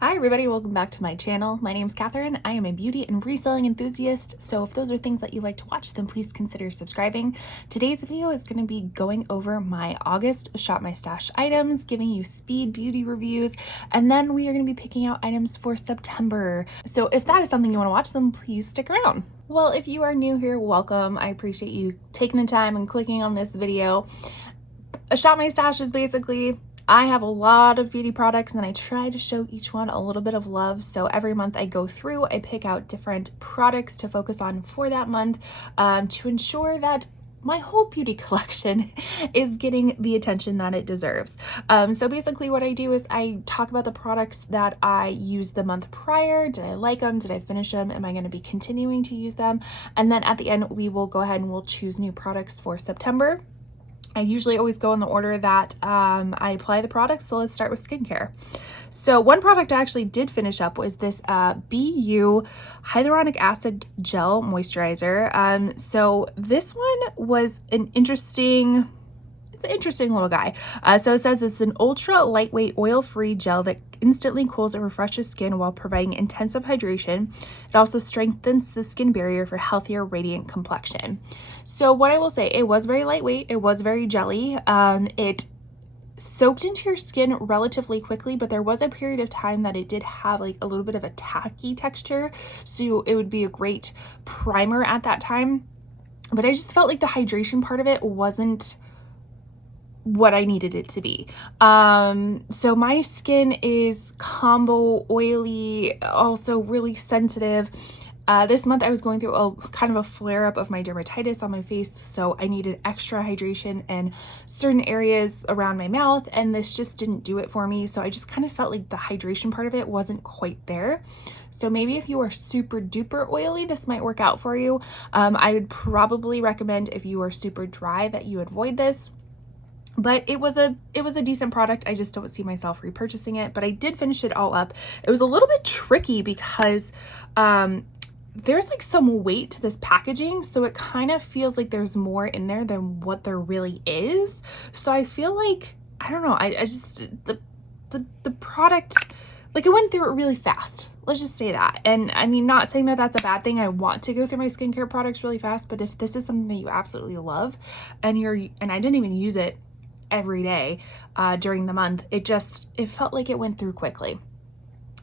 Hi everybody, welcome back to my channel. My name is Catherine. I am a beauty and reselling enthusiast, so if those are things that you like to watch, then please consider subscribing. Today's video is going to be going over my August Shop My Stash items, giving you speed beauty reviews, and then we are going to be picking out items for September. So if that is something you want to watch, then please stick around. Well, if you are new here, welcome. I appreciate you taking the time and clicking on this video. A Shop My Stash is basically, I have a lot of beauty products and I try to show each one a little bit of love. So every month I go through, I pick out different products to focus on for that month to ensure that my whole beauty collection is getting the attention that it deserves. So basically what I do is I talk about the products that I used the month prior. Did I like them? Did I finish them? Am I going to be continuing to use them? And then at the end, we will go ahead and we'll choose new products for September. I usually always go in the order that I apply the products. So let's start with skincare. So one product I actually did finish up was this BU Hyaluronic Acid Gel Moisturizer. So this one was an interesting little guy. So it says it's an ultra lightweight oil-free gel that instantly cools and refreshes skin while providing intensive hydration. It also strengthens the skin barrier for healthier, radiant complexion. So what I will say, it was very lightweight. It was very jelly. It soaked into your skin relatively quickly, but there was a period of time that it did have like a little bit of a tacky texture. So it would be a great primer at that time. But I just felt like the hydration part of it wasn't what I needed it to be. So my skin is combo oily, also really sensitive. This month I was going through a kind of a flare-up of my dermatitis on my face, so I needed extra hydration in certain areas around my mouth, and this just didn't do it for me. So I just kind of felt like the hydration part of it wasn't quite there. So maybe if you are super duper oily, this might work out for you. I would probably recommend if you are super dry that you avoid this. But it was a decent product. I just don't see myself repurchasing it, but I did finish it all up. It was a little bit tricky because there's like some weight to this packaging, so it kind of feels like there's more in there than what there really is. So I feel like, I don't know, I just the product, like, it went through it really fast. Let's just say that. And I mean, not saying that that's a bad thing. I want to go through my skincare products really fast, but if this is something that you absolutely love and I didn't even use it every day during the month, it felt like it went through quickly.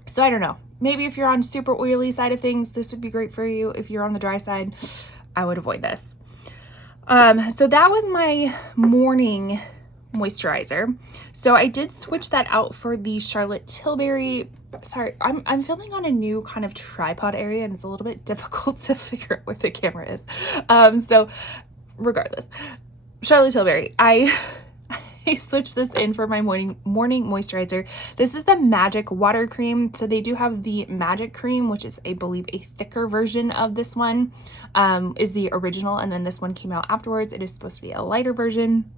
So I don't know, maybe if you're on super oily side of things, this would be great for you. If you're on the dry side, I would avoid this. So that was my morning moisturizer. So I did switch that out for the Charlotte Tilbury. Sorry, I'm filming on a new kind of tripod area and it's a little bit difficult to figure out where the camera is. So regardless, Charlotte Tilbury, I switched this in for my morning moisturizer. This is the Magic Water Cream. So they do have the Magic Cream, which is, I believe, a thicker version of this one, is the original. And then this one came out afterwards. It is supposed to be a lighter version.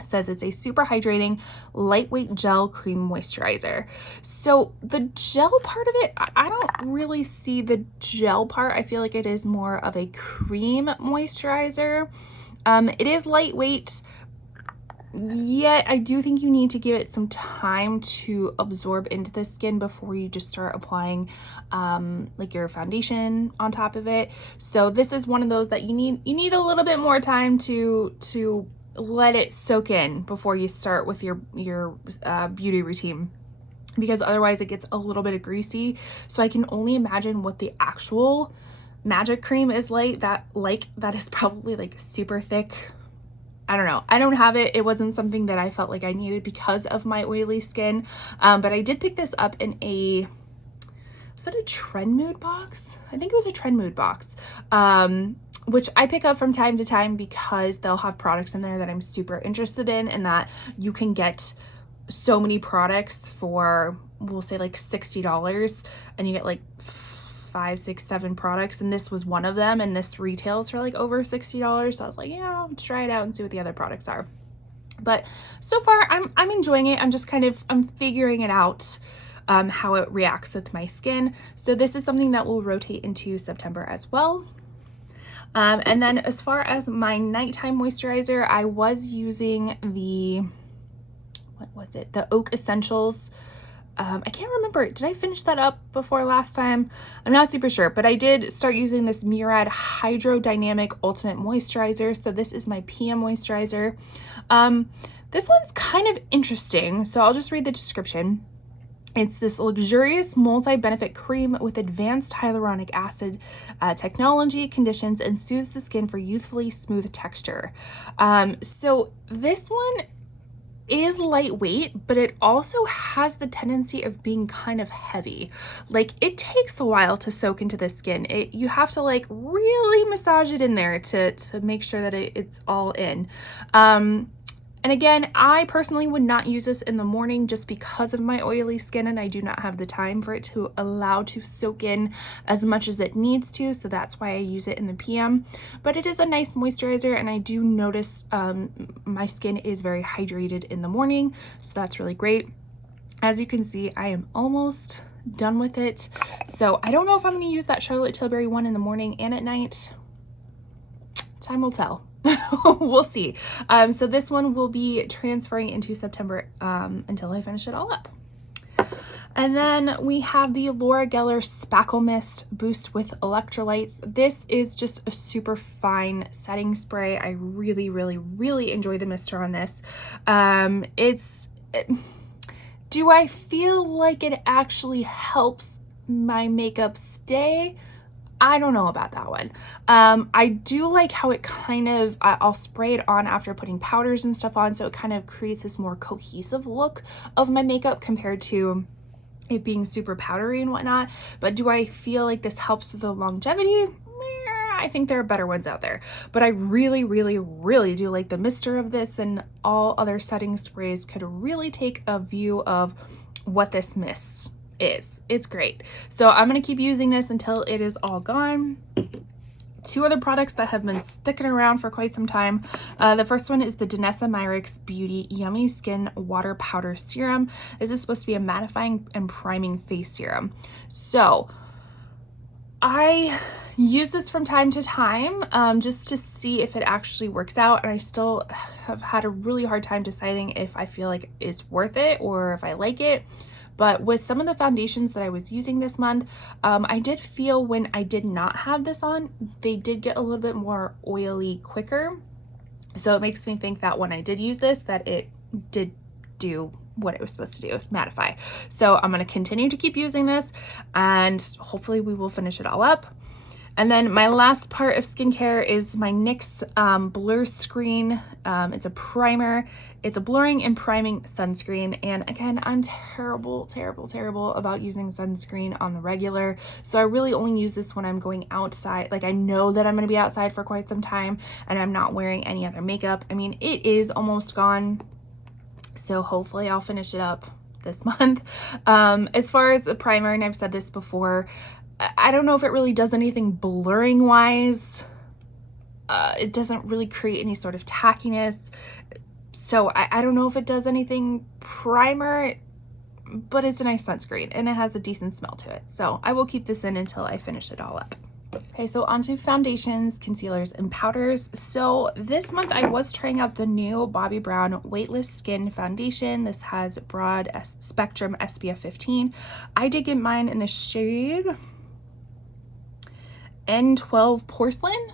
It says it's a super hydrating, lightweight gel cream moisturizer. So the gel part of it, I don't really see the gel part. I feel like it is more of a cream moisturizer. It is lightweight, yet I do think you need to give it some time to absorb into the skin before you just start applying like your foundation on top of it. So this is one of those that you need a little bit more time to let it soak in before you start with your beauty routine, because otherwise it gets a little bit greasy. So I can only imagine what the actual Magic Cream is like. That is probably like super thick. I don't know. I don't have it. It wasn't something that I felt like I needed because of my oily skin. But I did pick this up in was it a Trend Mood box? I think it was a Trend Mood box, which I pick up from time to time because they'll have products in there that I'm super interested in, and that you can get so many products for, we'll say, like $60, and you get like 5, 6, 7 products, and this was one of them, and this retails for like over $60. So I was like, yeah, I'll try it out and see what the other products are. But so far I'm enjoying it. I'm just I'm figuring it out, how it reacts with my skin. So this is something that will rotate into September as well. And then as far as my nighttime moisturizer, I was using the, what was it? The Oak Essentials I can't remember, did I finish that up before last time? I'm not super sure, but I did start using this Murad Hydrodynamic Ultimate Moisturizer. So this is my PM moisturizer. This one's kind of interesting, so I'll just read the description. It's this luxurious multi-benefit cream with advanced hyaluronic acid technology, conditions, and soothes the skin for youthfully smooth texture. So this one is lightweight, but it also has the tendency of being kind of heavy. Like, it takes a while to soak into the skin. You have to like really massage it in there to make sure that it's all in. And again, I personally would not use this in the morning just because of my oily skin, and I do not have the time for it to allow to soak in as much as it needs to. So that's why I use it in the PM. But it is a nice moisturizer, and I do notice my skin is very hydrated in the morning. So that's really great. As you can see, I am almost done with it. So I don't know if I'm going to use that Charlotte Tilbury one in the morning and at night. Time will tell. We'll see. So this one will be transferring into September until I finish it all up. And then we have the Laura Geller Spackle Mist Boost with Electrolytes. This is just a super fine setting spray. I really, really, really enjoy the mister on this. Do I feel like it actually helps my makeup stay? I don't know about that one. I do like how it kind of, I'll spray it on after putting powders and stuff on, so it kind of creates this more cohesive look of my makeup compared to it being super powdery and whatnot. But do I feel like this helps with the longevity? I think there are better ones out there, but I really, really, really do like the mister of this, and all other setting sprays could really take a view of what this mist is. It's great. So I'm going to keep using this until it is all gone. Two other products that have been sticking around for quite some time. The first one is the Danessa Myricks Beauty Yummy Skin Water Powder Serum. This is supposed to be a mattifying and priming face serum. So I use this from time to time just to see if it actually works out, and I still have had a really hard time deciding if I feel like it's worth it or if I like it. But with some of the foundations that I was using this month, I did feel when I did not have this on, they did get a little bit more oily quicker. So it makes me think that when I did use this, that it did do what it was supposed to do, is mattify. So I'm going to continue to keep using this, and hopefully we will finish it all up. And then my last part of skincare is my NYX Blur Screen. It's a primer. It's a blurring and priming sunscreen. And again, I'm terrible, terrible, terrible about using sunscreen on the regular. So I really only use this when I'm going outside. Like, I know that I'm going to be outside for quite some time and I'm not wearing any other makeup. I mean, it is almost gone. So hopefully I'll finish it up this month. As far as the primer, and I've said this before, I don't know if it really does anything blurring wise. It doesn't really create any sort of tackiness. So I don't know if it does anything primer, but it's a nice sunscreen and it has a decent smell to it. So I will keep this in until I finish it all up. Okay, so onto foundations, concealers, and powders. So this month I was trying out the new Bobbi Brown Weightless Skin Foundation. This has broad spectrum SPF 15. I did get mine in the shade N12 Porcelain.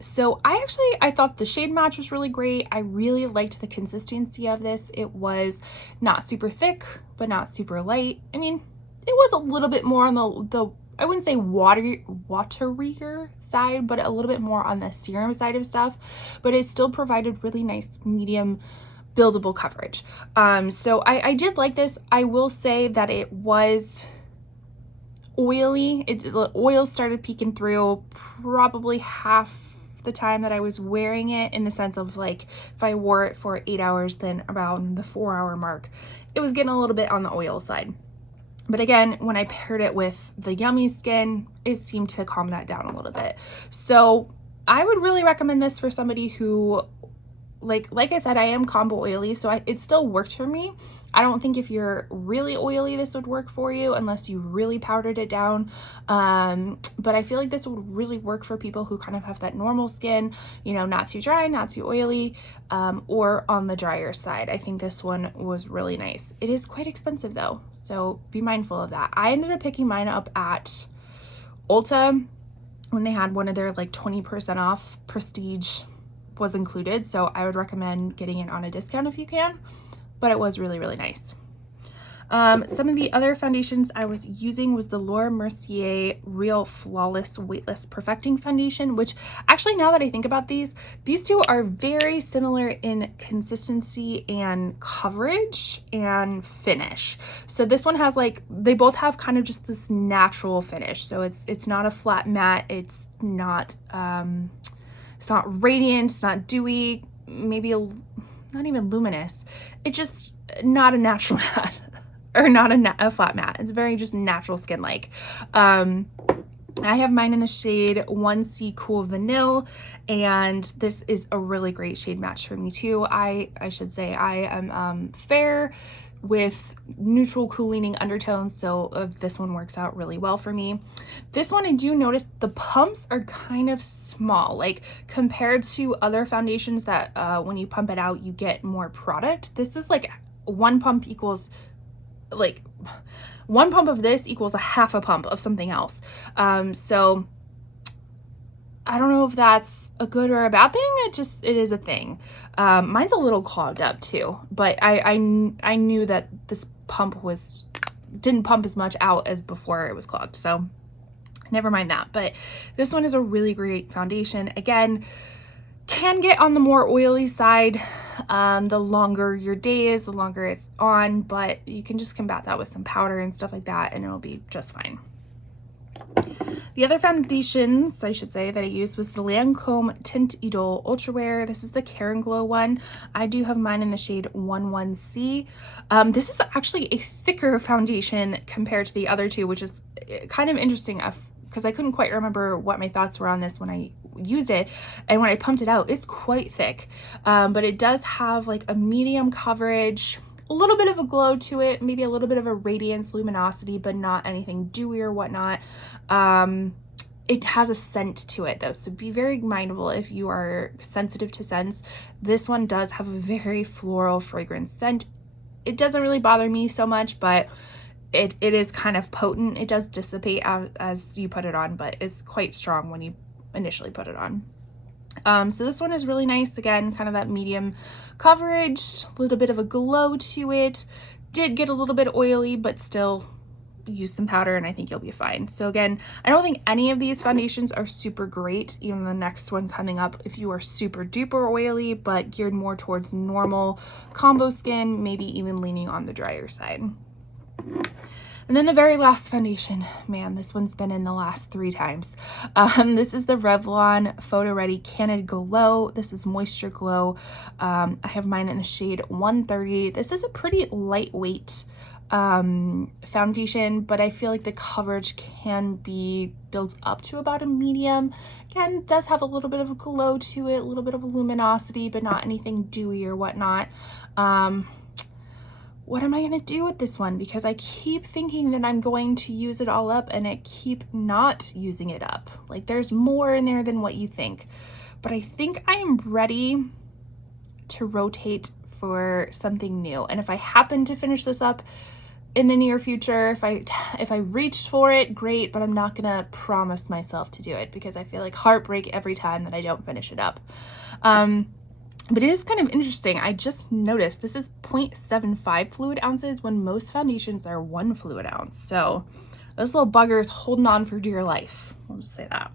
So I thought the shade match was really great. I really liked the consistency of this. It was not super thick, but not super light. I mean, it was a little bit more on the I wouldn't say waterier side, but a little bit more on the serum side of stuff, but it still provided really nice medium buildable coverage. So I did like this. I will say that it was oily. The oil started peeking through probably half the time that I was wearing it, in the sense of, like, if I wore it for 8 hours, then around the 4-hour mark, it was getting a little bit on the oil side. But again, when I paired it with the Yummy Skin, it seemed to calm that down a little bit. So I would really recommend this for somebody who like I said, I am combo oily, so it still worked for me. I don't think if you're really oily, this would work for you unless you really powdered it down. But I feel like this would really work for people who kind of have that normal skin, you know, not too dry, not too oily, or on the drier side. I think this one was really nice. It is quite expensive though, so be mindful of that. I ended up picking mine up at Ulta when they had one of their like 20% off prestige was included. So I would recommend getting it on a discount if you can, but it was really, really nice. Some of the other foundations I was using was the Laura Mercier Real Flawless Weightless Perfecting Foundation, which actually, now that I think about these two are very similar in consistency and coverage and finish. So this one has like, they both have kind of just this natural finish. So it's not a flat matte. It's not radiant, it's not dewy, maybe not even luminous. It's just not a natural matte. Or not a flat matte. It's very just natural skin like. I have mine in the shade 1C Cool Vanille, and this is a really great shade match for me too. I should say I am fair with neutral cool leaning undertones, so this one works out really well for me. This one I do notice the pumps are kind of small, like compared to other foundations that when you pump it out you get more product. This is like one pump equals like one pump of this equals a half a pump of something else. So I don't know if that's a good or a bad thing. It is a thing. Mine's a little clogged up too, but I knew that this pump didn't pump as much out as before it was clogged. So never mind that. But this one is a really great foundation. Again, can get on the more oily side the longer your day is, the longer it's on, but you can just combat that with some powder and stuff like that and it'll be just fine. The other foundations, I should say, that I used was the Lancome Tint Idole Ultra Wear. This is the Care and Glow one. I do have mine in the shade 11C. This is actually a thicker foundation compared to the other two, which is kind of interesting because I couldn't quite remember what my thoughts were on this when I used it, and when I pumped it out it's quite thick, but it does have like a medium coverage, a little bit of a glow to it, maybe a little bit of a radiance, luminosity, but not anything dewy or whatnot. It has a scent to it though, so be very mindful if you are sensitive to scents. This one does have a very floral fragrance scent. It doesn't really bother me so much, but it is kind of potent. It does dissipate as you put it on, but it's quite strong when you initially put it on. So this one is really nice. Again, kind of that medium coverage, a little bit of a glow to it. Did get a little bit oily, but still use some powder and I think you'll be fine. So again, I don't think any of these foundations are super great. Even the next one coming up, if you are super duper oily but geared more towards normal combo skin, maybe even leaning on the drier side. And then the very last foundation, man, this one's been in the last 3 times. This is the Revlon Photo Ready Candid Glow. This is Moisture Glow. I have mine in the shade 130. This is a pretty lightweight foundation, but I feel like the coverage can be built up to about a medium. Again, it does have a little bit of a glow to it, a little bit of a luminosity, but not anything dewy or whatnot. What am I going to do with this one? Because I keep thinking that I'm going to use it all up and I keep not using it up. Like there's more in there than what you think. But I think I am ready to rotate for something new. And if I happen to finish this up in the near future, if I reached for it, great, but I'm not going to promise myself to do it because I feel like heartbreak every time that I don't finish it up. But it is kind of interesting. I just noticed this is 0.75 fluid ounces when most foundations are 1 fluid ounce. So this little bugger is holding on for dear life. We'll just say that.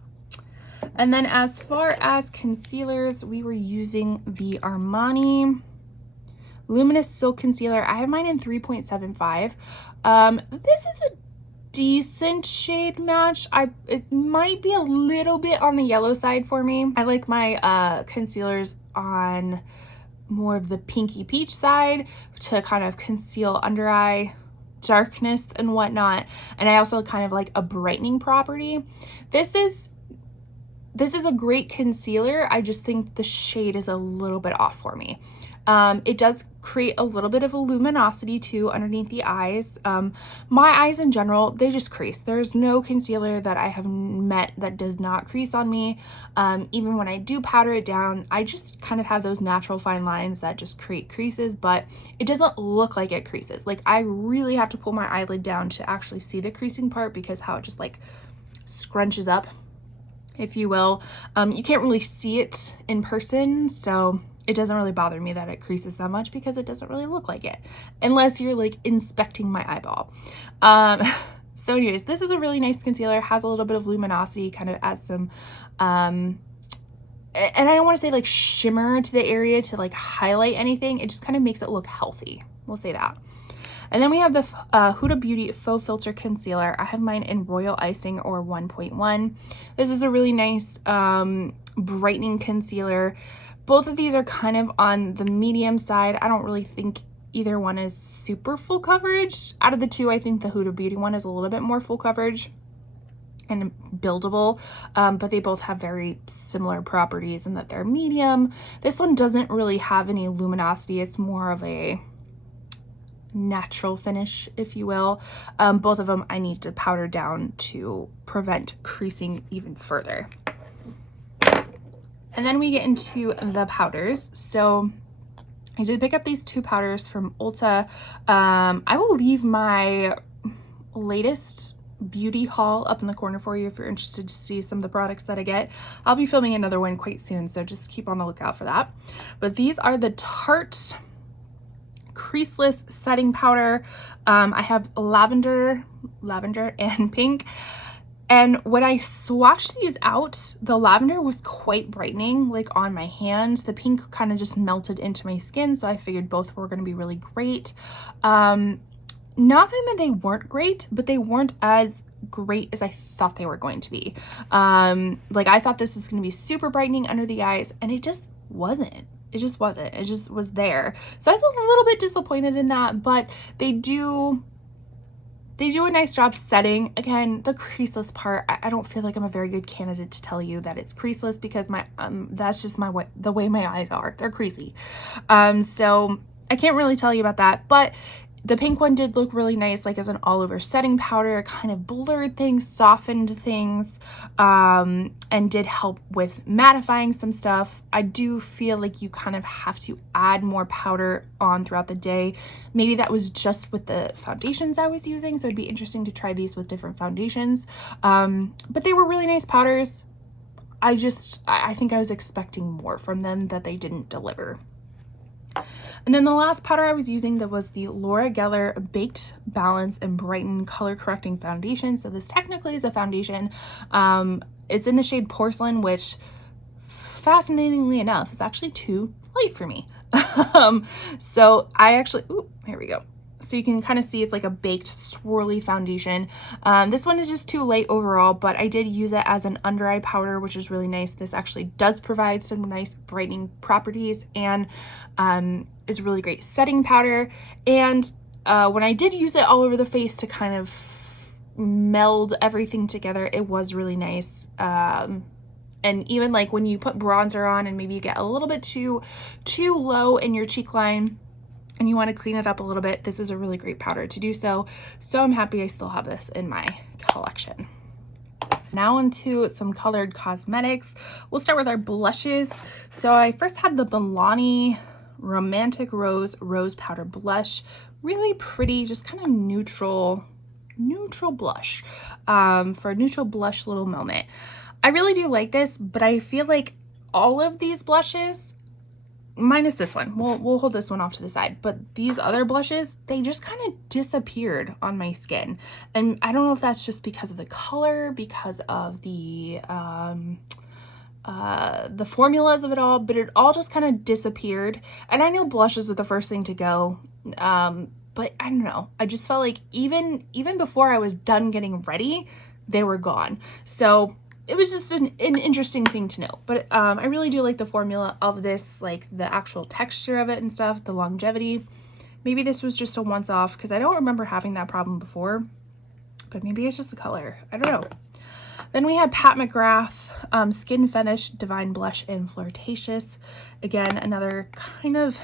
And then as far as concealers, we were using the Armani Luminous Silk Concealer. I have mine in 3.75. This is a decent shade match. It might be a little bit on the yellow side for me. I like my concealers on more of the pinky peach side to kind of conceal under eye darkness and whatnot, and I also kind of like a brightening property. This is this is a great concealer. I just think the shade is a little bit off for me. It does create a little bit of a luminosity too underneath the eyes. My eyes in general, they just crease. There's no concealer that I have met that does not crease on me. Even when I do powder it down, I just kind of have those natural fine lines that just create creases, but it doesn't look like it creases. Like, I really have to pull my eyelid down to actually see the creasing part, because how it just like scrunches up, if you will. You can't really see it in person, so it doesn't really bother me that it creases that much, because it doesn't really look like it unless you're like inspecting my eyeball. So anyways, this is a really nice concealer, has a little bit of luminosity, kind of adds some and I don't want to say like shimmer to the area to like highlight anything. It just kind of makes it look healthy, we'll say that. And then we have the Huda Beauty Faux Filter Concealer. I have mine in Royal Icing or 1.1. This is a really nice brightening concealer. Both of these are kind of on the medium side. I don't really think either one is super full coverage. Out of the two, I think the Huda Beauty one is a little bit more full coverage and buildable, but they both have very similar properties in that they're medium. This one doesn't really have any luminosity. It's more of a natural finish, if you will. Both of them I need to powder down to prevent creasing even further. And then we get into the powders. So I did pick up these two powders from Ulta. I will leave my latest beauty haul up in the corner for you if you're interested to see some of the products that I get. I'll be filming another one quite soon, so just keep on the lookout for that. But these are the Tarte Creaseless Setting Powder. I have lavender and pink. And when I swatched these out, the lavender was quite brightening, like on my hand. The pink kind of just melted into my skin, so I figured both were going to be really great. Not saying that they weren't great, but they weren't as great as I thought they were going to be. Like, I thought this was going to be super brightening under the eyes, and it just wasn't. It just wasn't. It just was there. So I was a little bit disappointed in that, but they do a nice job setting. Again, the creaseless part, I don't feel like I'm a very good candidate to tell you that it's creaseless, because my that's just the way my eyes are. They're creasy. So I can't really tell you about that, but the pink one did look really nice, like as an all-over setting powder. It kind of blurred things, softened things, and did help with mattifying some stuff. I do feel like you kind of have to add more powder on throughout the day. Maybe that was just with the foundations I was using, so it'd be interesting to try these with different foundations. But they were really nice powders. I think I was expecting more from them that they didn't deliver. And then the last powder I was using, that was the Laura Geller Baked Balance and Brighten Color Correcting Foundation. So this technically is a foundation. It's in the shade Porcelain, which fascinatingly enough is actually too light for me. So I actually, here we go. So you can kind of see it's like a baked swirly foundation. This one is just too light overall, but I did use it as an under eye powder, which is really nice. This actually does provide some nice brightening properties, and is a really great setting powder. And when I did use it all over the face to kind of meld everything together, it was really nice. And even like when you put bronzer on and maybe you get a little bit too low in your cheek line and you want to clean it up a little bit, this is a really great powder to do so. So I'm happy I still have this in my collection. Now onto some colored cosmetics. We'll start with our blushes. So I first have the Milani Romantic Rose Powder Blush. Really pretty, just kind of neutral blush, for a neutral blush little moment. I really do like this, but I feel like all of these blushes, minus this one, we'll hold this one off to the side, but these other blushes, they just kind of disappeared on my skin. And I don't know if that's just because of the color, because of the formulas of it all, but it all just kind of disappeared. And I know blushes are the first thing to go, but I don't know, I just felt like even before I was done getting ready, they were gone. So it was just an interesting thing to know. But I really do like the formula of this, like the actual texture of it and stuff, the longevity. Maybe this was just a once off, because I don't remember having that problem before. but maybe it's just the color. I don't know. Then we had Pat McGrath, Skin Finish, Divine Blush, and Flirtatious. Again, another kind of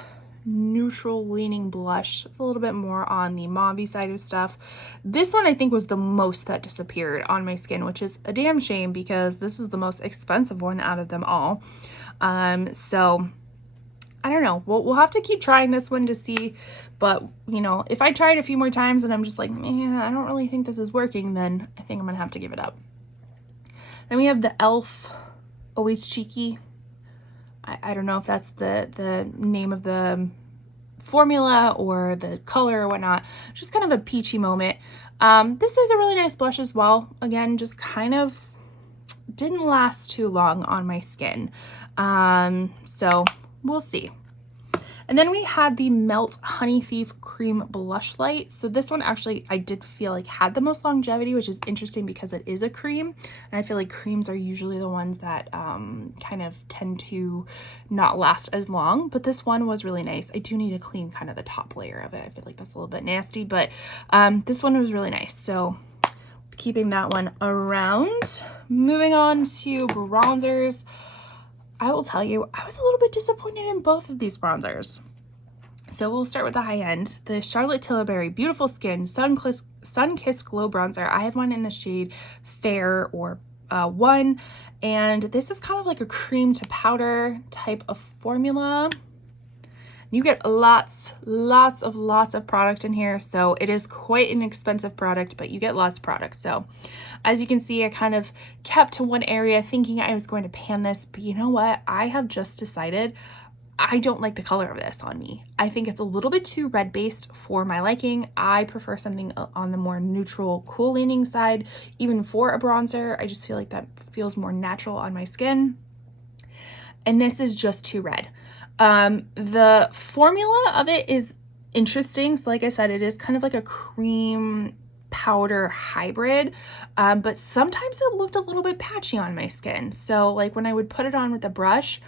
neutral leaning blush. It's a little bit more on the mauve side of stuff. This one I think was the most that disappeared on my skin, which is a damn shame because this is the most expensive one out of them all. So I don't know. We'll have to keep trying this one to see, but you know, if I try it a few more times and I'm just like, man, I don't really think this is working, then I think I'm gonna have to give it up. Then we have the e.l.f. Always Cheeky. I don't know if that's the name of the formula or the color or whatnot. Just kind of a peachy moment. This is a really nice blush as well. Again, just kind of didn't last too long on my skin. So we'll see. And then we had the Melt Honey Thief Cream Blush Light. So this one actually I did feel like had the most longevity, which is interesting because it is a cream. And I feel like creams are usually the ones that kind of tend to not last as long. But this one was really nice. I do need to clean kind of the top layer of it. I feel like that's a little bit nasty, but this one was really nice. So keeping that one around. Moving on to bronzers. I will tell you, I was a little bit disappointed in both of these bronzers. So we'll start with the high end. The Charlotte Tilbury Beautiful Skin Sun-Kissed Glow Bronzer. I have one in the shade Fair or 1. And this is kind of like a cream to powder type of formula. You get lots of product in here. So it is quite an expensive product, but you get lots of product. So as you can see, I kind of kept to one area thinking I was going to pan this, but you know what? I have just decided I don't like the color of this on me. I think it's a little bit too red based for my liking. I prefer something on the more neutral, cool leaning side. Even for a bronzer, I just feel like that feels more natural on my skin. And this is just too red. The formula of it is interesting. So like I said, it is kind of like a cream powder hybrid, but sometimes it looked a little bit patchy on my skin. So like when I would put it on with a brush,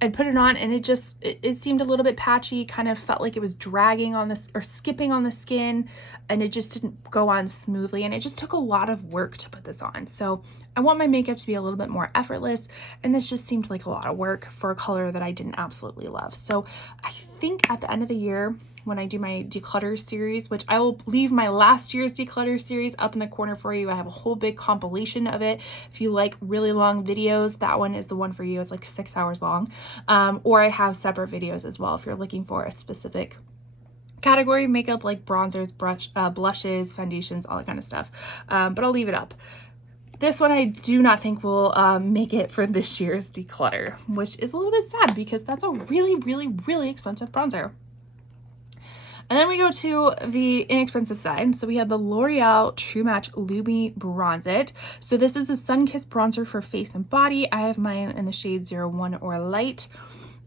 I'd put it on and it seemed a little bit patchy, kind of felt like it was dragging on this or skipping on the skin, and it just didn't go on smoothly, and it just took a lot of work to put this on. So I want my makeup to be a little bit more effortless, and this just seemed like a lot of work for a color that I didn't absolutely love. So I think at the end of the year, when I do my declutter series, which I will leave my last year's declutter series up in the corner for you. I have a whole big compilation of it. If you like really long videos, that one is the one for you. It's like 6 hours long. Or I have separate videos as well if you're looking for a specific category of makeup like bronzers, blushes, foundations, all that kind of stuff. But I'll leave it up. This one I do not think will make it for this year's declutter, which is a little bit sad because that's a really expensive bronzer. And then we go to the inexpensive side. So we have the L'Oreal True Match Lumi Bronze It. So this is a sun-kissed bronzer for face and body. I have mine in the shade 01 or Light.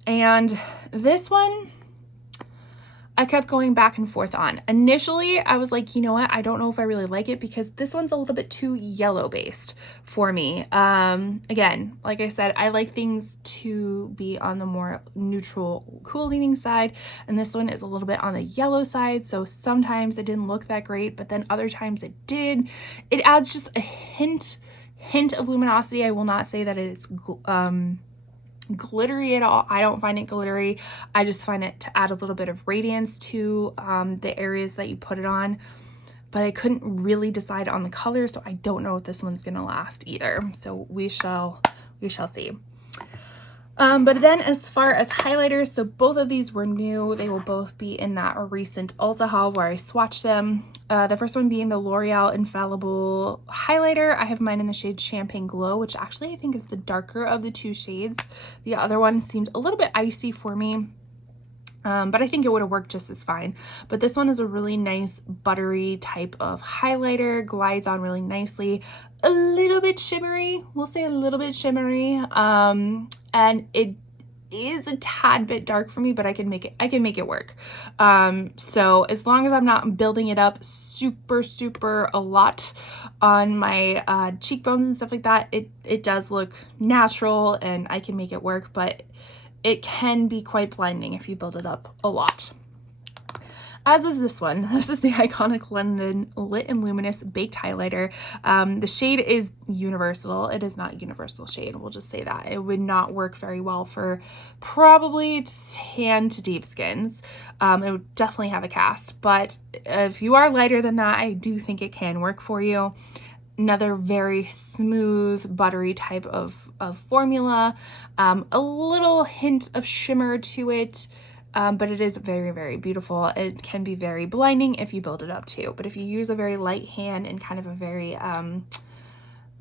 And this one, I kept going back and forth on. Initially, I was like, you know what? I don't know if I really like it because this one's a little bit too yellow based for me. Again, like I said, I like things to be on the more neutral, cool leaning side. And this one is a little bit on the yellow side. So sometimes it didn't look that great, but then other times it did. It adds just a hint of luminosity. I will not say that it's glittery at all. I don't find it glittery. I just find it to add a little bit of radiance to the areas that you put it on, but I couldn't really decide on the color, so I don't know if this one's gonna last either. So we shall see. But then as far as highlighters, so both of these were new. They will both be in that recent Ulta haul where I swatched them. The first one being the L'Oreal Infallible Highlighter. I have mine in the shade Champagne Glow, which actually I think is the darker of the two shades. The other one seemed a little bit icy for me, but I think it would have worked just as fine. But this one is a really nice buttery type of highlighter, glides on really nicely, a little bit shimmery, we'll say a little bit shimmery, and it is a tad bit dark for me, but I can make it work. So as long as I'm not building it up super a lot on my cheekbones and stuff like that, it does look natural and I can make it work, but it can be quite blinding if you build it up a lot. as is this one. This is the Iconic London Lit and Luminous Baked Highlighter. The shade is universal. It is not universal shade. We'll just say that. It would not work very well for probably tan to deep skins. It would definitely have a cast, but if you are lighter than that, I do think it can work for you. Another very smooth, buttery type of formula. A little hint of shimmer to it, but it is very, very beautiful. It can be very blinding if you build it up too. But if you use a very light hand and kind of a very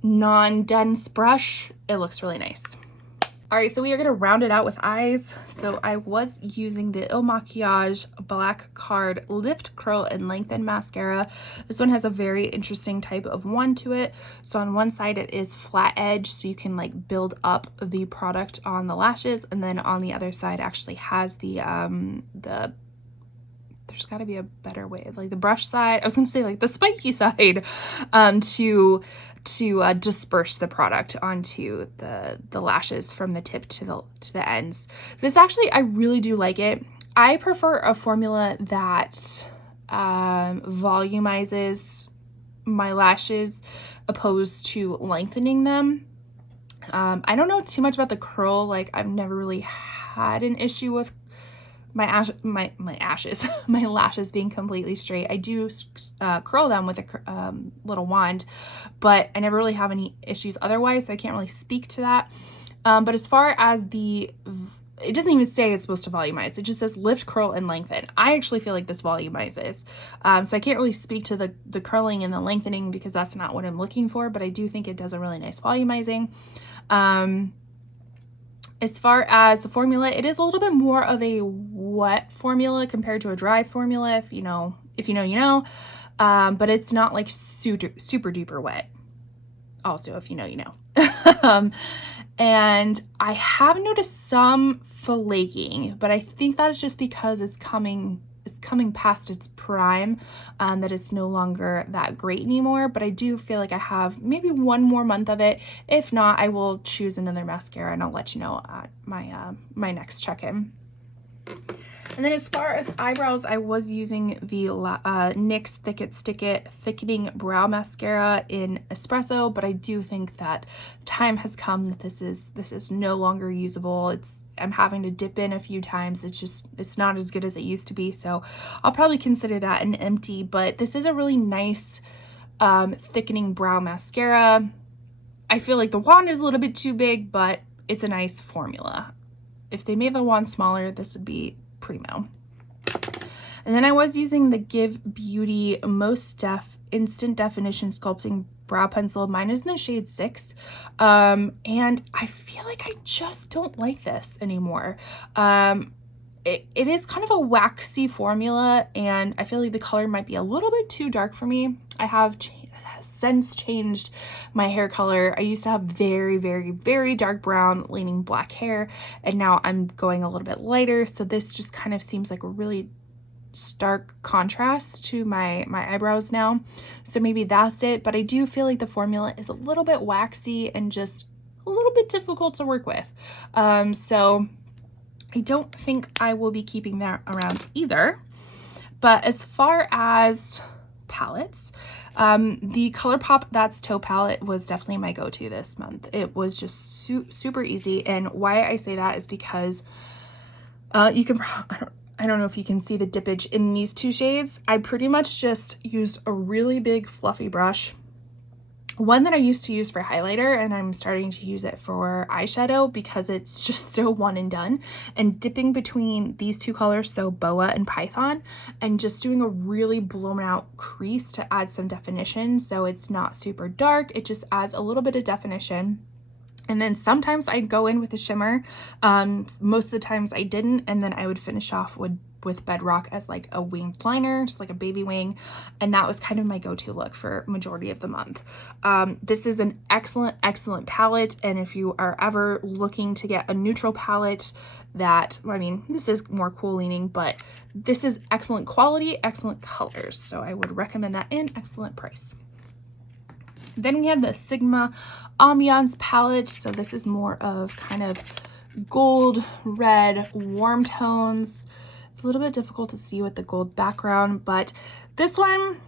non-dense brush, it looks really nice. All right, so we are gonna round it out with eyes. So I was using the Il Makiage Black Card Lift, Curl, and Lengthen Mascara. This one has a very interesting type of wand to it. So on one side it is flat edge, so you can like build up the product on the lashes, and then on the other side actually has the there's got to be a better way, like the brush side, I was gonna say like the spiky side, to disperse the product onto the lashes from the tip to the ends. This actually, I really do like it. I prefer a formula that volumizes my lashes opposed to lengthening them. I don't know too much about the curl. Like, I've never really had an issue with my lashes being completely straight. I do curl them with a little wand, but I never really have any issues otherwise, so I can't really speak to that. But as far as it doesn't even say it's supposed to volumize. It just says lift, curl, and lengthen. I actually feel like this volumizes. So I can't really speak to the curling and the lengthening because that's not what I'm looking for, but I do think it does a really nice volumizing. As far as the formula, it is a little bit more of a wet formula compared to a dry formula, if you know, you know. But it's not like super duper wet. Also, if you know, you know. And I have noticed some flaking, but I think that is just because it's coming past its prime, that it's no longer that great anymore. But I do feel like I have maybe one more month of it. If not, I will choose another mascara and I'll let you know at my next check-in. And then as far as eyebrows, I was using the NYX Thick It Stick It Thickening Brow Mascara in Espresso, but I do think that time has come that this is no longer usable. I'm having to dip in a few times. It's not as good as it used to be, so I'll probably consider that an empty, but this is a really nice thickening brow mascara. I feel like the wand is a little bit too big, but it's a nice formula. If they made the wand smaller, this would be primo. And then I was using the Give Beauty Most Def Instant Definition Sculpting Brow Pencil. Mine is in the shade 6. And I feel like I just don't like this anymore. It is kind of a waxy formula, and I feel like the color might be a little bit too dark for me. I have since changed my hair color. I used to have very, very, very dark brown leaning black hair, and now I'm going a little bit lighter, so this just kind of seems like a really stark contrast to my eyebrows now. So maybe that's it, but I do feel like the formula is a little bit waxy and just a little bit difficult to work with. So I don't think I will be keeping that around either. But as far as palettes, the ColourPop That's Toe palette was definitely my go-to this month. It was just super easy, and why I say that is because you can, I don't know if you can see the dippage in these two shades. I pretty much just used a really big fluffy brush, one that I used to use for highlighter, and I'm starting to use it for eyeshadow because it's just so one and done, and dipping between these two colors, so Boa and Python, and just doing a really blown out crease to add some definition, so it's not super dark. It just adds a little bit of definition. And then sometimes I'd go in with a shimmer. Most of the times I didn't, and then I would finish off with Bedrock as like a winged liner, just like a baby wing, and that was kind of my go-to look for majority of the month. This is an excellent palette, and if you are ever looking to get a neutral palette that, I mean, this is more cool leaning, but this is excellent quality, excellent colors, so I would recommend that, and excellent price. Then we have the Sigma Ambiance palette. So this is more of kind of gold, red, warm tones. It's a little bit difficult to see with the gold background, but this one,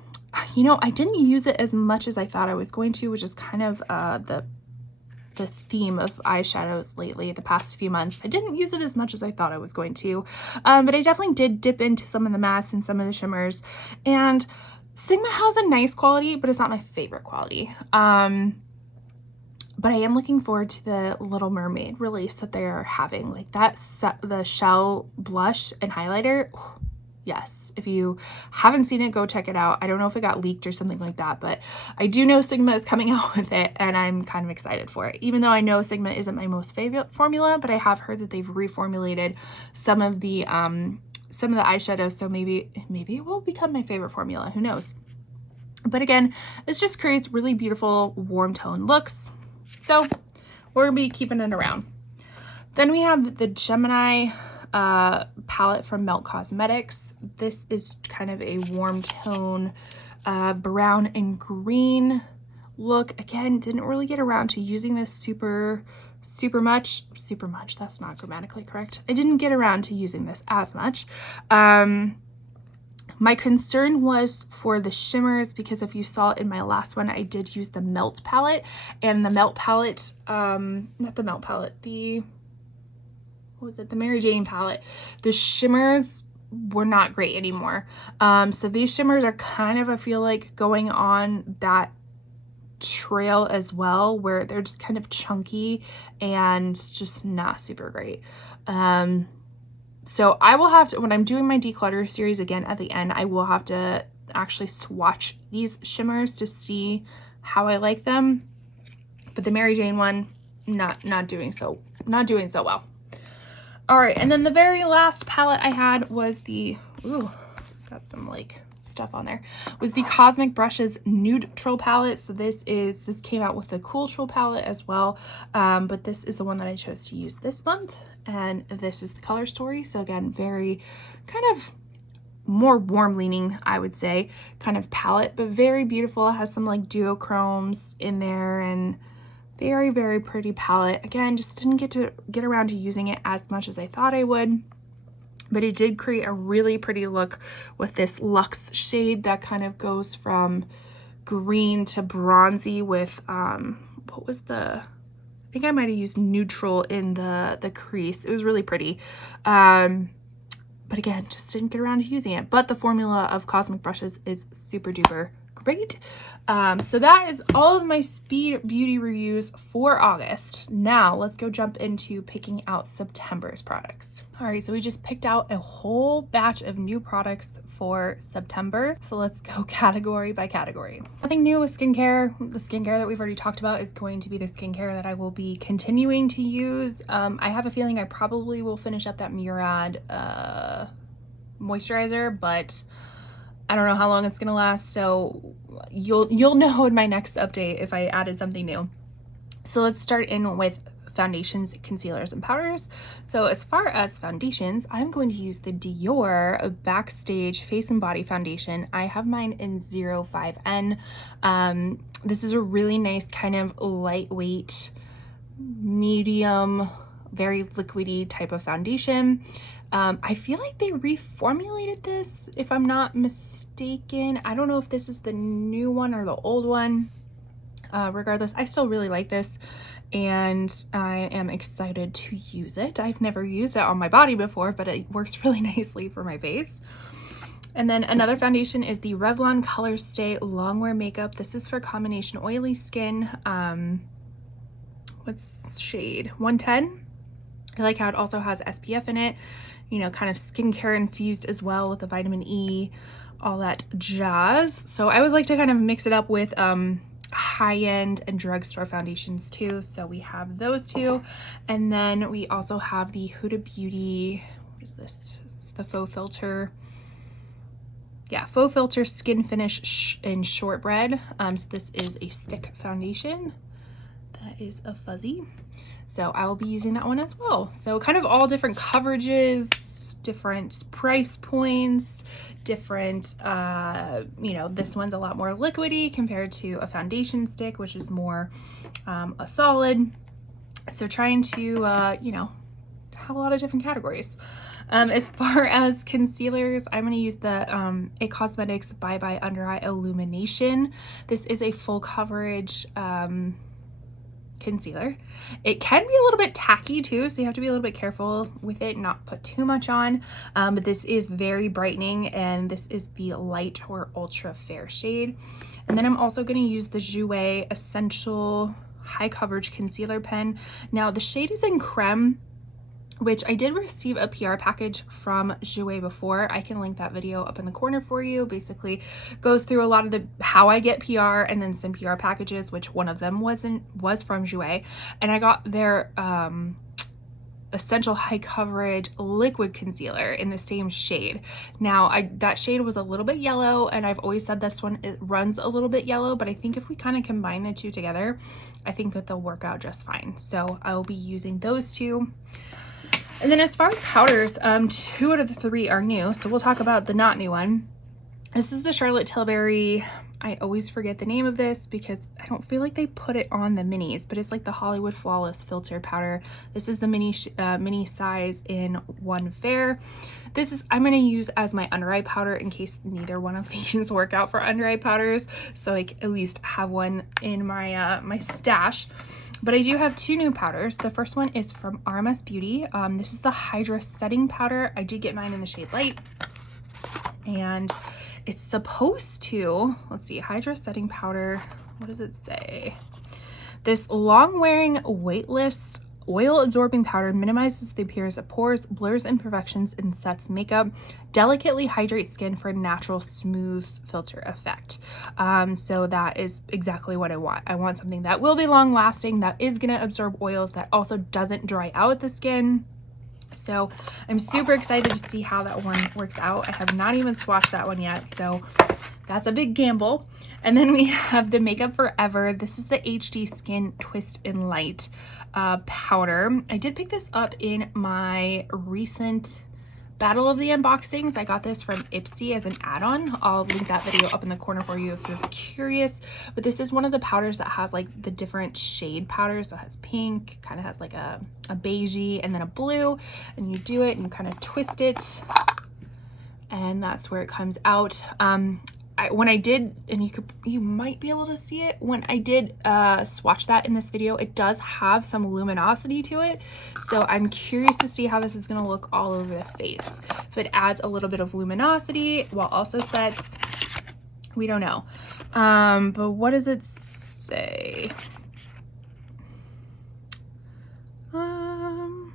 you know, I didn't use it as much as I thought I was going to, which is kind of the theme of eyeshadows lately, the past few months. I didn't use it as much as I thought I was going to, but I definitely did dip into some of the mattes and some of the shimmers, and Sigma has a nice quality, but it's not my favorite quality. But I am looking forward to the Little Mermaid release that they're having. Like the Shell blush and highlighter. Yes, if you haven't seen it, go check it out. I don't know if it got leaked or something like that, but I do know Sigma is coming out with it, and I'm kind of excited for it. Even though I know Sigma isn't my most favorite formula, but I have heard that they've reformulated some of the eyeshadows, so maybe it will become my favorite formula. Who knows? But again, this just creates really beautiful warm tone looks. So we're gonna be keeping it around. Then we have the Gemini palette from Melt Cosmetics. This is kind of a warm tone brown and green look. Again, didn't really get around to using this super much. That's not grammatically correct. I didn't get around to using this as much. My concern was for the shimmers, because if you saw it in my last one, I did use the Melt palette, and the Melt palette, not the Melt palette, the Mary Jane palette, the shimmers were not great anymore. So these shimmers are kind of, I feel like, going on that trail as well, where they're just kind of chunky and just not super great. So I will have to, when I'm doing my declutter series again at the end, I will have to actually swatch these shimmers to see how I like them. But the Mary Jane one, not doing so well. All right, and then the very last palette I had was the, ooh, got some like stuff on there, was the Cosmic Brushes Neutral palette. So this came out with the Cool palette as well, but this is the one that I chose to use this month, and this is the color story. So again, very kind of more warm leaning, I would say, kind of palette, but very beautiful. It has some like duochromes in there, and very pretty palette. Again, just didn't get around to using it as much as I thought I would. But it did create a really pretty look with this luxe shade that kind of goes from green to bronzy with, what was I think I might have used neutral in the crease. It was really pretty. But again, just didn't get around to using it. But the formula of Cosmic Brushes is super duper great. So that is all of my speed beauty reviews for August. Now let's go jump into picking out September's products. All right, so we just picked out a whole batch of new products for September. So let's go category by category. Nothing new with skincare. The skincare that we've already talked about is going to be the skincare that I will be continuing to use. I have a feeling I probably will finish up that Murad moisturizer, but I don't know how long it's gonna last, so you'll know in my next update if I added something new. So let's start in with foundations, concealers, and powders. So as far as foundations, I'm going to use the Dior Backstage Face and Body Foundation. I have mine in 05N. This is a really nice kind of lightweight, medium, very liquidy type of foundation. I feel like they reformulated this, if I'm not mistaken. I don't know if this is the new one or the old one. Regardless, I still really like this, and I am excited to use it. I've never used it on my body before, but it works really nicely for my face. And then another foundation is the Revlon Color Stay Longwear Makeup. This is for combination oily skin. What's shade? 110. I like how it also has SPF in it, you know, kind of skincare infused as well with the vitamin E, all that jazz. So I always like to kind of mix it up with high-end and drugstore foundations too. So we have those two, and then we also have the Huda Beauty, what is this? This is the Faux Filter. Yeah, Faux Filter Skin Finish in Shortbread. So this is a stick foundation. That is a fuzzy. So I will be using that one as well. So kind of all different coverages, different price points, different, you know, this one's a lot more liquidy compared to a foundation stick, which is more a solid. So trying to, you know, have a lot of different categories. As far as concealers, I'm going to use the It Cosmetics Bye Bye Under Eye Illumination. This is a full coverage concealer. It can be a little bit tacky too, so you have to be a little bit careful with it, not put too much on, but this is very brightening, and this is the light or ultra fair shade. And then I'm also going to use the Jouer Essential High Coverage Concealer Pen. Now the shade is in Creme, which I did receive a PR package from Jouer before. I can link that video up in the corner for you. Basically goes through a lot of the how I get PR and then some PR packages, which one of them was from Jouer. And I got their Essential High Coverage Liquid Concealer in the same shade. Now that shade was a little bit yellow, and I've always said this one, it runs a little bit yellow, but I think if we kind of combine the two together, I think that they'll work out just fine. So I will be using those two. And then as far as powders, 2 out of the 3 are new, so we'll talk about the not new one. This is the Charlotte Tilbury, I always forget the name of this because I don't feel like they put it on the minis, but it's like the Hollywood Flawless Filter Powder. This is the mini size in 1 Fair. This is, I'm going to use as my under eye powder in case neither one of these work out for under eye powders, so I at least have one in my my stash. But I do have 2 new powders. The first one is from RMS Beauty. This is the Hydra Setting Powder. I did get mine in the shade Light. And it's supposed to, let's see, Hydra Setting Powder. What does it say? This long-wearing, weightless, oil-absorbing powder minimizes the appearance of pores, blurs imperfections, and sets makeup. Delicately hydrates skin for a natural, smooth filter effect. So that is exactly what I want. I want something that will be long-lasting, that is going to absorb oils, that also doesn't dry out the skin. So I'm super excited to see how that one works out. I have not even swatched that one yet, so that's a big gamble. And then we have the Makeup Forever. This is the HD Skin Twist and Light powder. I did pick this up in my recent Battle of the Unboxings. I got this from Ipsy as an add-on. I'll link that video up in the corner for you if you're curious. But this is one of the powders that has like the different shade powders. So it has pink, kind of has like a beigey, and then a blue. And you do it and you kind of twist it, and that's where it comes out. When I did, and you might be able to see it, when I did swatch that in this video, it does have some luminosity to it. So I'm curious to see how this is going to look all over the face. If it adds a little bit of luminosity while also sets, we don't know. But what does it say? I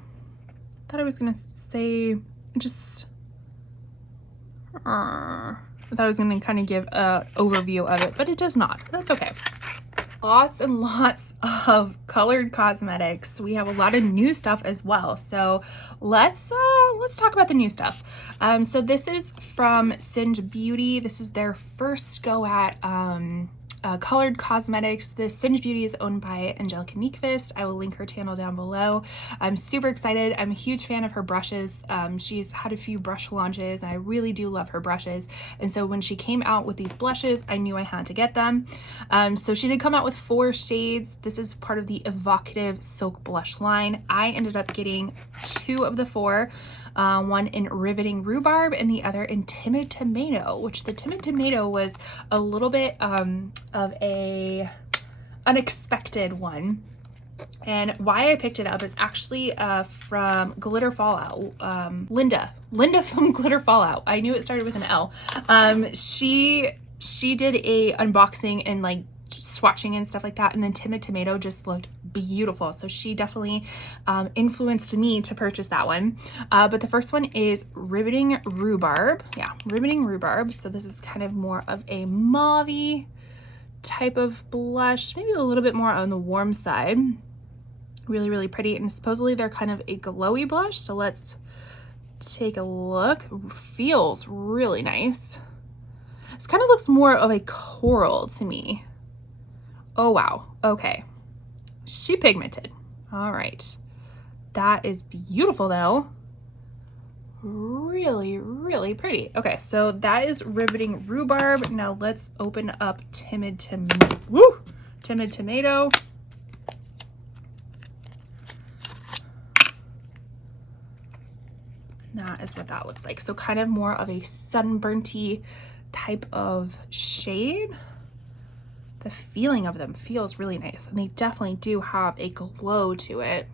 thought I was going to say just... I thought I was going to kind of give an overview of it, but it does not. That's okay. Lots and lots of colored cosmetics. We have a lot of new stuff as well. So let's talk about the new stuff. So this is from Singe Beauty. This is their first go at colored cosmetics. This Singe Beauty is owned by Angelica Nyqvist. I will link her channel down below. I'm super excited. I'm a huge fan of her brushes. She's had a few brush launches and I really do love her brushes. And so when she came out with these blushes, I knew I had to get them. So she did come out with 4 shades. This is part of the Evocative Silk Blush line. I ended up getting 2 of the 4. One in Riveting Rhubarb and the other in Timid Tomato, which the Timid Tomato was a little bit of a unexpected one. And why I picked it up is actually from Glitter Fallout. Linda from Glitter Fallout. I knew it started with an L. She did a unboxing and like swatching and stuff like that, and then Timid Tomato just looked beautiful, so she definitely influenced me to purchase that one. But the first one is Riveting Rhubarb. Yeah, Riveting Rhubarb. So this is kind of more of a mauve-y type of blush, maybe a little bit more on the warm side. Really, really pretty, and supposedly they're kind of a glowy blush, so let's take a look. Feels really nice. This kind of looks more of a coral to me. Oh wow, okay. She pigmented. All right. That is beautiful though. Really, really pretty. Okay, so that is Riveting Rhubarb. Now let's open up Timid Tomato. Woo! Timid Tomato. that looks like. So kind of more of a sunburnty type of shade. The feeling of them feels really nice, and they definitely do have a glow to it.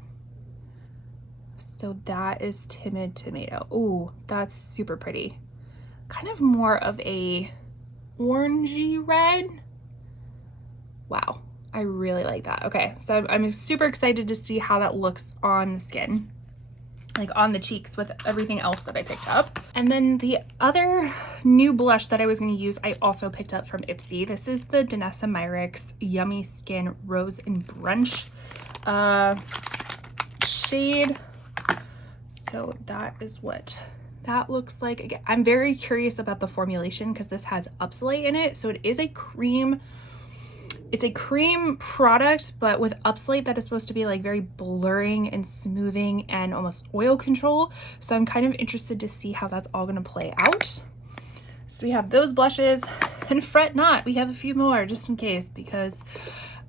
So that is Timid Tomato. Oh, that's super pretty. Kind of more of a orangey red. Wow, I really like that. Okay, so I'm super excited to see how that looks on the skin, like on the cheeks with everything else that I picked up. And then the other new blush that I was going to use, I also picked up from Ipsy. This is the Danessa Myricks Yummy Skin Rose and Brunch shade. So that is what that looks like. Again, I'm very curious about the formulation because this has Upsolite in it. So it is a cream. It's a cream product, but with Upsolite that is supposed to be like very blurring and smoothing and almost oil control. So I'm kind of interested to see how that's all going to play out. So we have those blushes, and fret not, we have a few more just in case because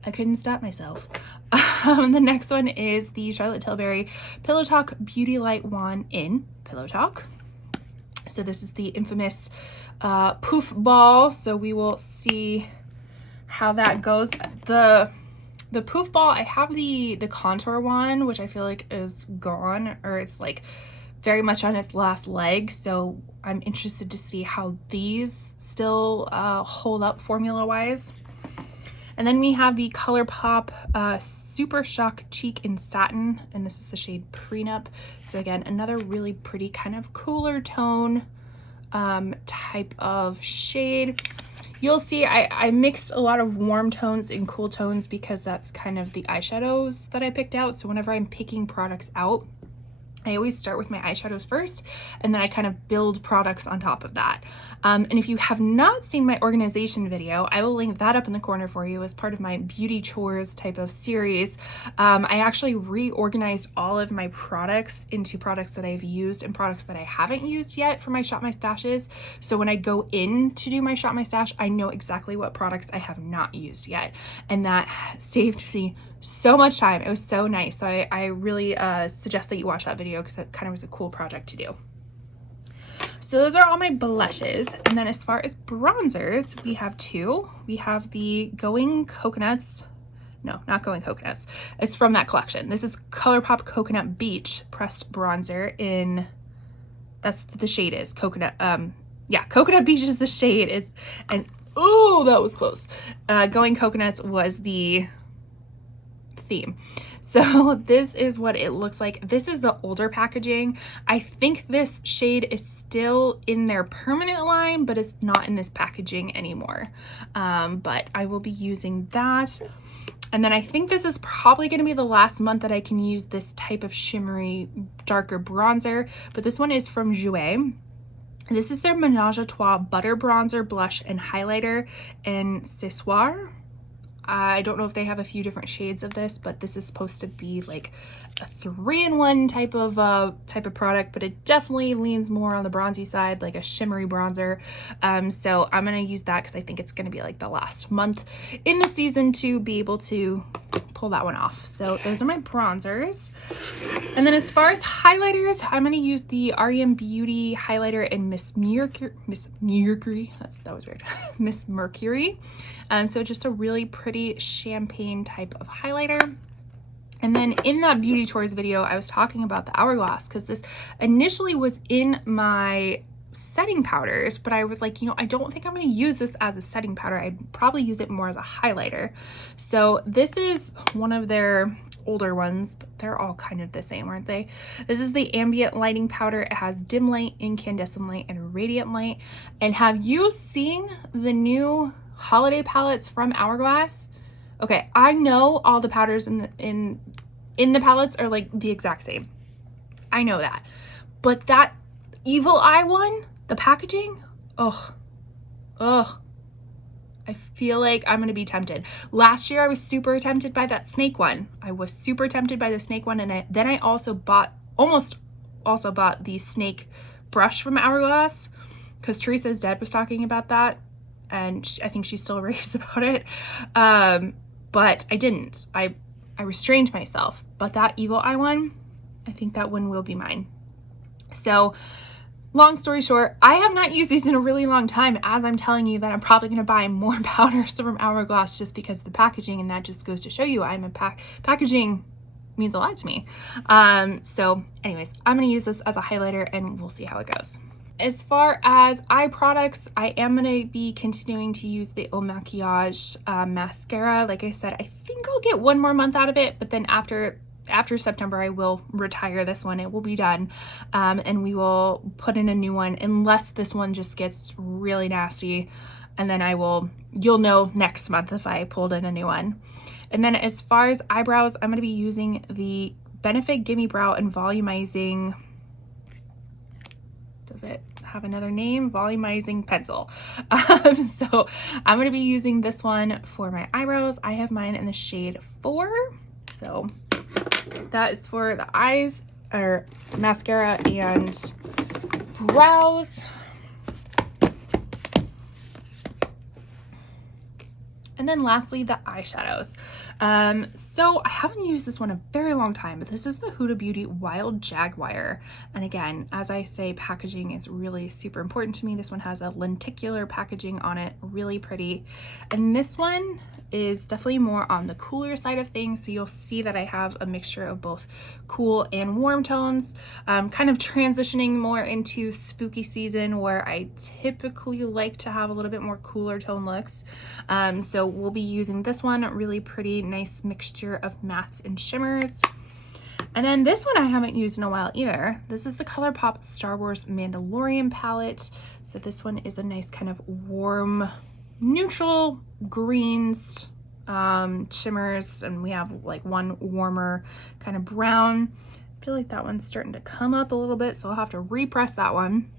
I couldn't stop myself. The next one is the Charlotte Tilbury Pillow Talk Beauty Light Wand in Pillow Talk. So this is the infamous poof ball. So we will see how that goes. The poof ball, I have the contour one, which I feel like is gone, or it's like very much on its last leg. So I'm interested to see how these still hold up formula wise. And then we have the ColourPop Super Shock Cheek in Satin, and this is the shade Prenup. So again, another really pretty kind of cooler tone type of shade. You'll see I mixed a lot of warm tones and cool tones because that's kind of the eyeshadows that I picked out. So whenever I'm picking products out, I always start with my eyeshadows first, and then I kind of build products on top of that. And if you have not seen my organization video, I will link that up in the corner for you as part of my beauty chores type of series. I actually reorganized all of my products into products that I've used and products that I haven't used yet for my Shop My Stashes. So when I go in to do my Shop My Stash, I know exactly what products I have not used yet. And that saved me so much time. It was so nice. So I really suggest that you watch that video because that kind of was a cool project to do. So those are all my blushes. And then as far as bronzers, we have two. We have the Going Coconuts. No, not Going Coconuts. It's from that collection. This is ColourPop Coconut Beach pressed bronzer in, that's the shade is Coconut. Yeah, Coconut Beach is the shade. It's, and oh, that was close. Going Coconuts was the theme. So this is what it looks like. This is the older packaging. I think this shade is still in their permanent line, but it's not in this packaging anymore. But I will be using that. And then I think this is probably going to be the last month that I can use this type of shimmery, darker bronzer. But this one is from Jouer. This is their Ménage à Trois Butter Bronzer, Blush, and Highlighter in Ce Soir. I don't know if they have a few different shades of this, but this is supposed to be like a 3-in-1 type of product, but it definitely leans more on the bronzy side, like a shimmery bronzer. So I'm going to use that because I think it's going to be like the last month in the season to be able to pull that one off. So those are my bronzers. And then as far as highlighters, I'm going to use the REM Beauty highlighter in Miss Mercury. That was weird. Miss Mercury. So just a really pretty champagne type of highlighter. And then in that beauty chores video, I was talking about the Hourglass because this initially was in my setting powders, but I was like, you know, I don't think I'm going to use this as a setting powder. I'd probably use it more as a highlighter. So this is one of their older ones, but they're all kind of the same, aren't they? This is the Ambient Lighting Powder. It has dim light, incandescent light, and radiant light. And have you seen the new holiday palettes from Hourglass? Okay, I know all the powders in the palettes are like the exact same. I know that. But that Evil Eye one, the packaging, oh, I feel like I'm gonna be tempted. Last year I was super tempted by that snake one. I was super tempted by the snake one, and then I also almost bought the snake brush from Hourglass because Teresa's Dead was talking about that, and I think she still raves about it. But I didn't. I restrained myself. But that Evil Eye one, I think that one will be mine. So long story short, I have not used these in a really long time, as I'm telling you that I'm probably going to buy more powders from Hourglass just because of the packaging, and that just goes to show you I'm a packaging means a lot to me. So anyways, I'm going to use this as a highlighter and we'll see how it goes. As far as eye products, I am going to be continuing to use the Eau Maquillage mascara. Like I said, I think I'll get one more month out of it, but then after September, I will retire this one. It will be done. And we will put in a new one unless this one just gets really nasty. And then you'll know next month if I pulled in a new one. And then as far as eyebrows, I'm going to be using the Benefit Gimme Brow and Volumizing, does it have another name? Volumizing pencil. So I'm going to be using this one for my eyebrows. I have mine in the shade 4. So that is for the eyes, or mascara and brows. And then lastly, the eyeshadows. So I haven't used this one a very long time, but this is the Huda Beauty Wild Jaguar. And again, as I say, packaging is really super important to me. This one has a lenticular packaging on it, really pretty. And this one is definitely more on the cooler side of things. So you'll see that I have a mixture of both cool and warm tones, kind of transitioning more into spooky season where I typically like to have a little bit more cooler tone looks. So we'll be using this one, really pretty, nice mixture of mattes and shimmers. And then this one I haven't used in a while either. This is the ColourPop Star Wars Mandalorian palette. So this one is a nice kind of warm, neutral greens, shimmers, and we have like one warmer kind of brown. I feel like that one's starting to come up a little bit, so I'll have to repress that one.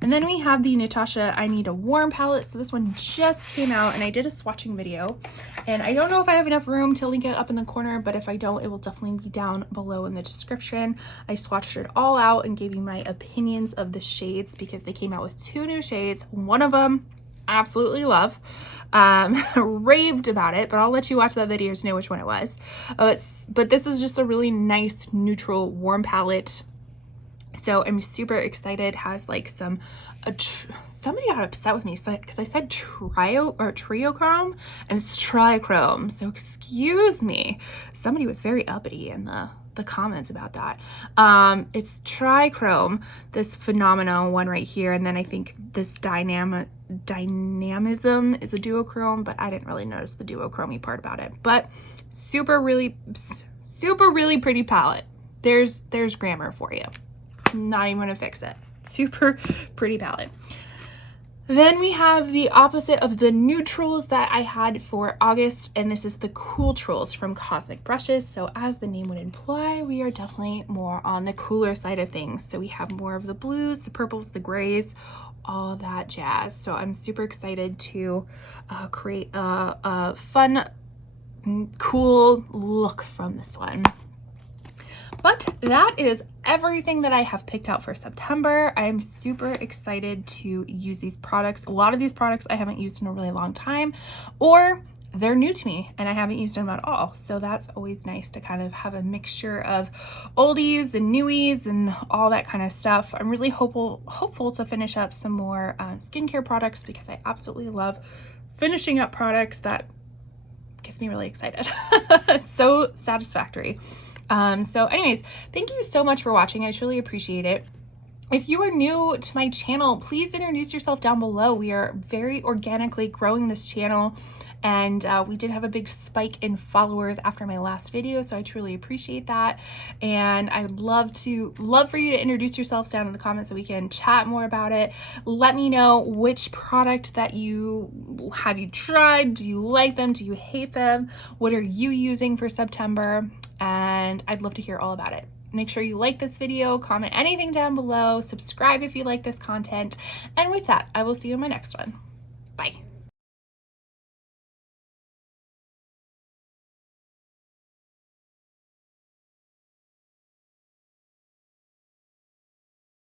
And then we have the Natasha I Need a Warm palette. So this one just came out and I did a swatching video, and I don't know if I have enough room to link it up in the corner, but if I don't, it will definitely be down below in the description. I swatched it all out and gave you my opinions of the shades because they came out with 2 new shades. One of them absolutely love, raved about it, but I'll let you watch that video to know which one it was. But this is just a really nice neutral warm palette. So I'm super excited. Has like somebody got upset with me because I said triochrome and it's trichrome. So excuse me. Somebody was very uppity in the comments about that. It's trichrome, this phenomenal one right here, and then I think this dynamism is a duochrome, but I didn't really notice the duochrome part about it. But super really pretty palette. There's grammar for you. Not even gonna fix it. Super pretty palette. Then we have the opposite of the neutrals that I had for August, and this is the Cool Trolls from Cosmic Brushes. So as the name would imply, we are definitely more on the cooler side of things. So we have more of the blues, the purples, the grays, all that jazz. So I'm super excited to create a fun, cool look from this one. But that is everything that I have picked out for September. I'm super excited to use these products. A lot of these products I haven't used in a really long time, or they're new to me and I haven't used them at all. So that's always nice to kind of have a mixture of oldies and newies and all that kind of stuff. I'm really hopeful to finish up some more skincare products because I absolutely love finishing up products. That gets me really excited. So satisfactory. So anyways, thank you so much for watching. I truly appreciate it. If you are new to my channel, please introduce yourself down below. We are very organically growing this channel, and we did have a big spike in followers after my last video, so I truly appreciate that. And I'd love for you to introduce yourselves down in the comments so we can chat more about it. Let me know which product that you tried. Do you like them? Do you hate them? What are you using for September? And I'd love to hear all about it. Make sure you like this video, comment anything down below, subscribe if you like this content, and with that, I will see you in my next one.